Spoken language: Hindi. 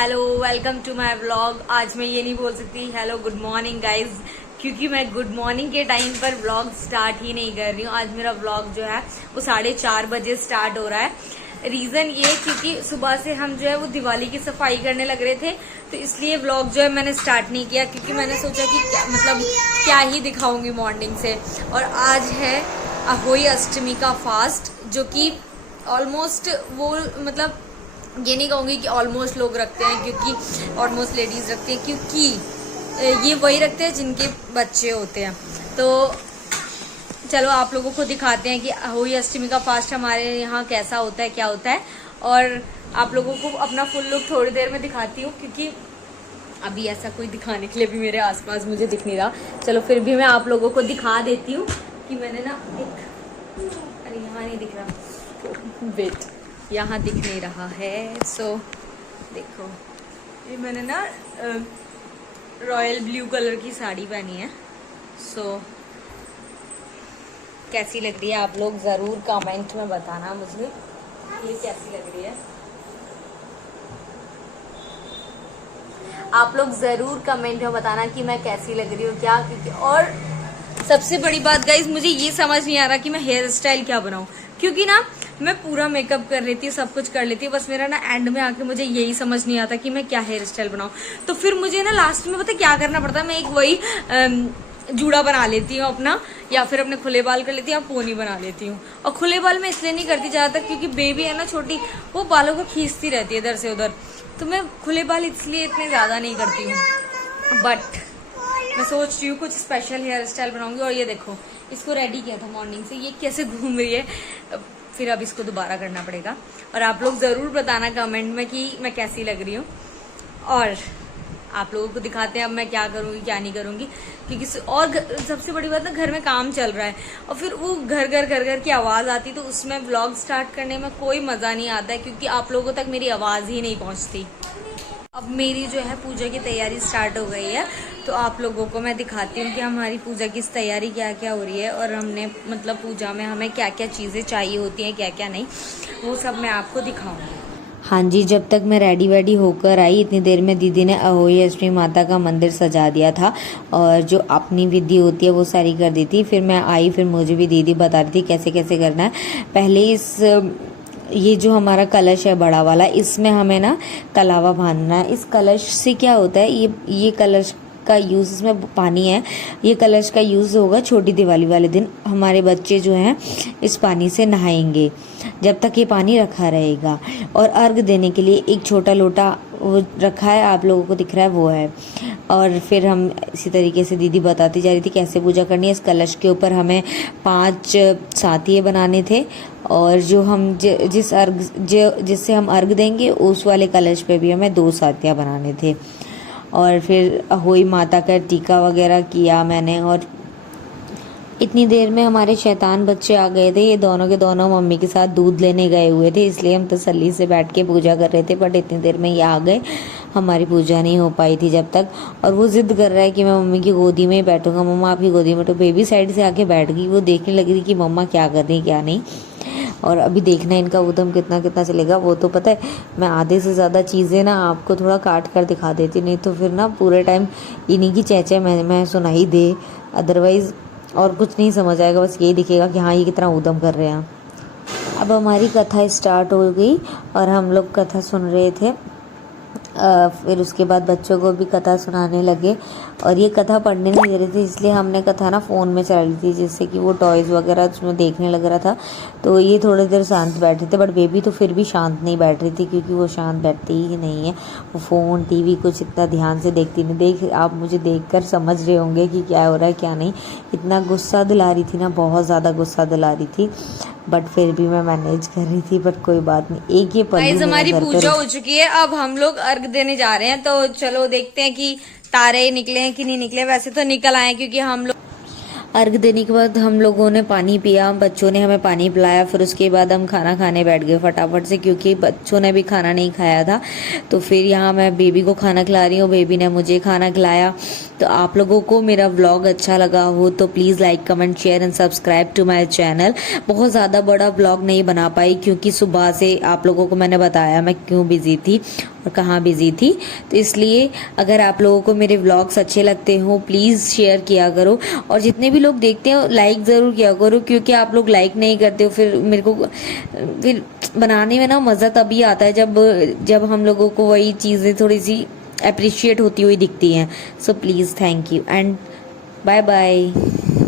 Hello, welcome to my vlog. आज मैं ये नहीं बोल सकती हेलो गुड मॉर्निंग गाइज, क्योंकि मैं गुड मॉर्निंग के टाइम पर व्लॉग स्टार्ट ही नहीं कर रही हूँ। आज मेरा व्लॉग जो है वो 4:30 बजे स्टार्ट हो रहा है। रीजन ये क्योंकि सुबह से हम जो है वो दिवाली की सफाई करने लग रहे थे, तो इसलिए व्लॉग जो है मैंने स्टार्ट नहीं किया, क्योंकि मैंने सोचा कि क्या ही दिखाऊंगी मॉर्निंग से। और आज है अहोई अष्टमी का फास्ट, जो कि ऑलमोस्ट वो ये नहीं कहूँगी कि ऑलमोस्ट लोग रखते हैं, क्योंकि ऑलमोस्ट लेडीज रखते हैं, क्योंकि ये वही रखते हैं जिनके बच्चे होते हैं। तो चलो आप लोगों को दिखाते हैं कि अहोई अष्टमी का फास्ट हमारे यहाँ कैसा होता है, क्या होता है। और आप लोगों को अपना फुल लुक थोड़ी देर में दिखाती हूँ, क्योंकि अभी ऐसा कोई दिखाने के लिए भी मेरे आसपास मुझे दिख नहीं रहा। चलो फिर भी मैं आप लोगों को दिखा देती हूँ कि मैंने ना अरे यहाँ नहीं दिख रहा, वेट, यहाँ दिख नहीं रहा है। सो देखो, ये मैंने ना रॉयल ब्लू कलर की साड़ी पहनी है। सो कैसी लग रही है आप लोग ज़रूर कमेंट में बताना मुझे, ये कैसी लग रही है। आप लोग ज़रूर कमेंट में बताना कि मैं कैसी लग रही हूँ, क्या। क्योंकि और सबसे बड़ी बात गाइज, मुझे ये समझ नहीं आ रहा कि मैं हेयर स्टाइल क्या बनाऊँ, क्योंकि ना मैं पूरा मेकअप कर लेती हूँ, सब कुछ कर लेती हूँ, बस मेरा ना एंड में आके मुझे यही समझ नहीं आता कि मैं क्या हेयर स्टाइल बनाऊँ। तो फिर मुझे ना लास्ट में पता क्या करना पड़ता है, मैं एक वही जूड़ा बना लेती हूँ अपना, या फिर अपने खुले बाल कर लेती हूँ, या पोनी बना लेती हूँ। और खुले बाल मैं इसलिए नहीं करती ज़्यादातर, क्योंकि बेबी है ना छोटी, वो बालों को खींचती रहती है इधर से उधर, तो मैं खुले बाल इसलिए इतने ज़्यादा नहीं करती हूँ। बट मैं सोच रही हूँ कुछ स्पेशल हेयर स्टाइल बनाऊंगी। और ये देखो, इसको रेडी किया था मॉर्निंग से, ये कैसे घूम रही है, फिर अब इसको दोबारा करना पड़ेगा। और आप लोग ज़रूर बताना कमेंट में कि मैं कैसी लग रही हूँ। और आप लोगों को दिखाते हैं अब मैं क्या करूँगी क्या नहीं करूँगी, क्योंकि और सबसे बड़ी बात ना, घर में काम चल रहा है, और फिर वो घर घर की आवाज़ आती, तो उसमें व्लॉग स्टार्ट करने में कोई मज़ा नहीं आता है, क्योंकि आप लोगों तक मेरी आवाज़ ही नहीं पहुँचती। अब मेरी जो है पूजा की तैयारी स्टार्ट हो गई है, तो आप लोगों को मैं दिखाती हूँ कि हमारी पूजा की तैयारी क्या क्या हो रही है, और हमने पूजा में हमें क्या क्या चीज़ें चाहिए होती हैं, क्या क्या नहीं, वो सब मैं आपको दिखाऊंगी। हाँ जी, जब तक मैं रेडी वेडी होकर आई, इतनी देर में दीदी ने अहोई अष्टमी माता का मंदिर सजा दिया था, और जो अपनी विधि होती है वो सारी कर दी थी। फिर मैं आई, फिर मुझे भी दीदी बता रही थी कैसे कैसे करना है। पहले ये जो हमारा कलश है बड़ा वाला, इसमें हमें ना कलावा बांधना है। इस कलश से क्या होता है, ये कलश का यूज़, इसमें पानी है, ये कलश का यूज़ होगा छोटी दिवाली वाले दिन। हमारे बच्चे जो हैं इस पानी से नहाएंगे जब तक ये पानी रखा रहेगा। और अर्घ देने के लिए एक छोटा लोटा वो रखा है, आप लोगों को दिख रहा है, वो है। और फिर हम इसी तरीके से दीदी बताती जा रही थी कैसे पूजा करनी है। इस कलश के ऊपर हमें 5 सातिये बनाने थे, और जो हम जिससे हम अर्घ देंगे उस वाले कलश पे भी हमें 2 सातियाँ बनाने थे। और फिर अहोई माता का टीका वगैरह किया मैंने। और इतनी देर में हमारे शैतान बच्चे आ गए थे। ये दोनों के दोनों मम्मी के साथ दूध लेने गए हुए थे, इसलिए हम तसल्ली से बैठ के पूजा कर रहे थे। बट इतनी देर में ये आ गए, हमारी पूजा नहीं हो पाई थी जब तक। और वो जिद कर रहा है कि मैं मम्मी की गोदी में ही बैठूंगा, मम्मा आपकी गोदी में। तो बेबी साइड से आके बैठ गई, वो देखने लगी थी कि मम्मा क्या कर रही क्या नहीं। और अभी देखना इनका उद्यम कितना कितना चलेगा। वो तो पता है, मैं आधे से ज़्यादा चीज़ें ना आपको थोड़ा काट कर दिखा देती, नहीं तो फिर ना पूरे टाइम इन्हीं की चेचे मैं सुनाई दे, अदरवाइज़ और कुछ नहीं समझ आएगा, बस यही दिखेगा कि हाँ ये कितना उद्यम कर रहे हैं। अब हमारी कथा स्टार्ट हो गई और हम लोग कथा सुन रहे थे। फिर उसके बाद बच्चों को भी कथा सुनाने लगे, और ये कथा पढ़ने नहीं दे रही थी, इसलिए हमने कथा ना फ़ोन में चला ली थी, जिससे कि वो टॉयज़ वगैरह उसमें देखने लग रहा था। तो ये थोड़ी देर शांत बैठे थे, बट बेबी तो फिर भी शांत नहीं बैठ रही थी, क्योंकि वो शांत बैठती ही नहीं है। वो फ़ोन टीवी कुछ इतना ध्यान से देखती नहीं। आप मुझे देखकर समझ रहे होंगे कि क्या हो रहा है क्या नहीं। इतना गुस्सा दिला रही थी ना, बहुत ज़्यादा गुस्सा दिला रही थी, बट फिर भी मैं मैनेज कर रही थी। बट कोई बात नहीं, एक ये गाइस हमारी पूजा हो चुकी है, अब हम लोग अर्घ देने जा रहे हैं। तो चलो देखते हैं कि तारे निकले हैं कि नहीं निकले। वैसे तो निकल आए, क्योंकि हम लोग अर्घ देने के बाद हम लोगों ने पानी पिया, बच्चों ने हमें पानी पिलाया, फिर उसके बाद हम खाना खाने बैठ गए फटाफट से, क्योंकि बच्चों ने भी खाना नहीं खाया था। तो फिर यहाँ मैं बेबी को खाना खिला रही हूँ, बेबी ने मुझे खाना खिलाया। तो आप लोगों को मेरा व्लॉग अच्छा लगा हो तो please like comment share and subscribe to my channel. बहुत ज़्यादा बड़ा व्लॉग नहीं बना पाई क्योंकि सुबह से आप लोगों को मैंने बताया मैं क्यों बिज़ी थी और कहाँ बिज़ी थी। तो इसलिए अगर आप लोगों को मेरे व्लॉग्स अच्छे लगते हो प्लीज़ शेयर किया करो, और जितने भी लोग देखते हो लाइक ज़रूर किया करो, क्योंकि आप लोग लाइक नहीं करते हो फिर मेरे को फिर बनाने में ना मज़ा तभी आता है जब हम लोगों को वही चीज़ें थोड़ी सी अप्रिशिएट होती हुई दिखती हैं। So please thank you and bye bye.